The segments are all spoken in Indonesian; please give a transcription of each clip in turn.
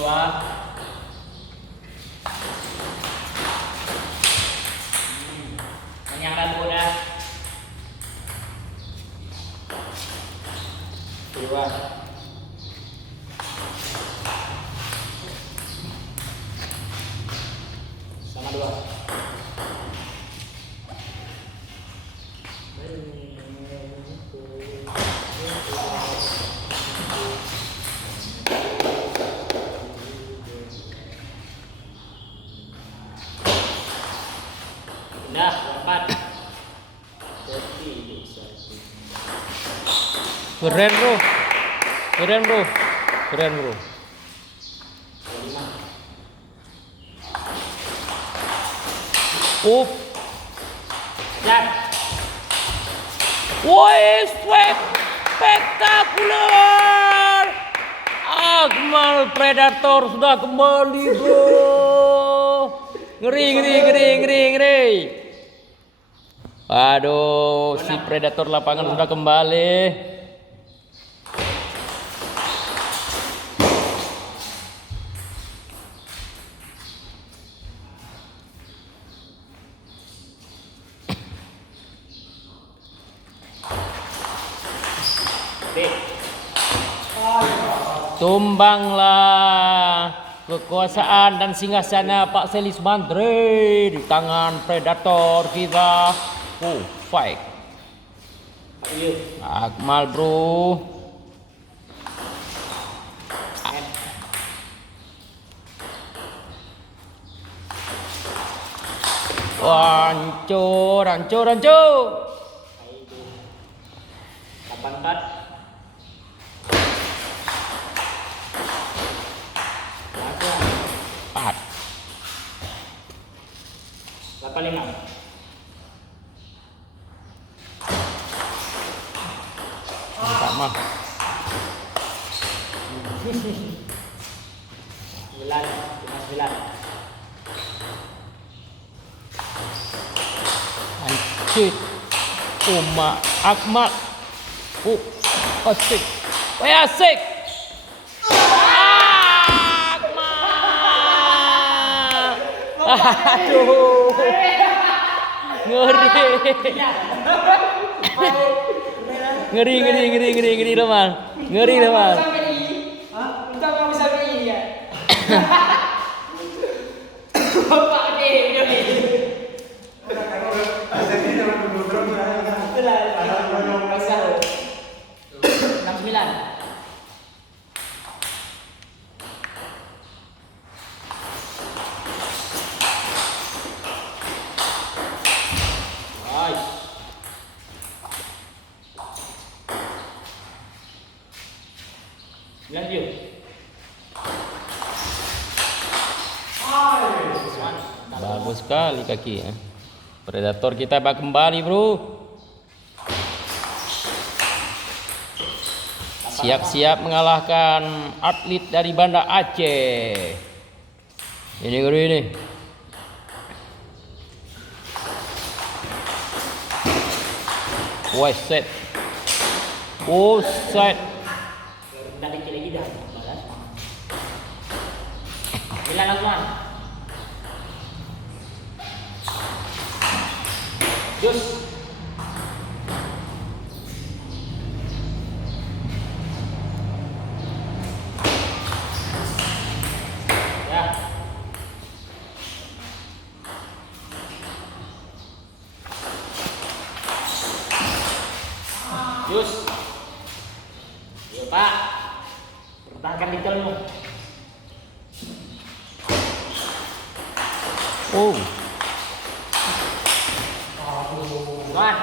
keluar. Yang lalu dah. Keluar. Sama dua. Dah, empat. Keren bro, keren bro, keren bro. Up, Jat. woi, spektakuler. Akmal Predator sudah kembali bro. Ngeri. Aduh, si Predator lapangan sudah kembali. Tumbanglah kekuasaan dan singgasana Pak Selis Mandre di tangan Predator kita. Oh, fight. Akmal bro. Hancur. 84. Empat. 85. Sama. 9. Hancur. Akmal. Asik. Asik. Akmal. Aduh. Ngeri teman. Ngeri teman. Entah mau bisa begini ya. Bapak dia ni. Itulah. 69. Nice. Lanjut. Bagus sekali kaki ya. Predator kita bak kembali bro. Siap-siap mengalahkan atlet dari Banda Aceh. Ini ngeri ini. Wah set. Oh set. Dari kiri dah. Bila lawan. Jus. Ya. Jus. Yuk Pak. Pertahankan detailmu. Oh. Tuan.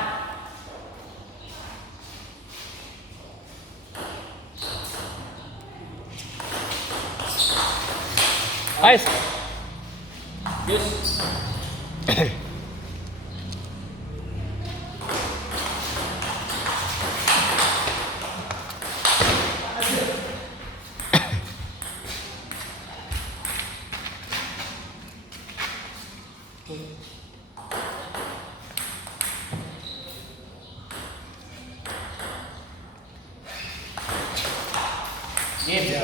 Ais. Jus. Game.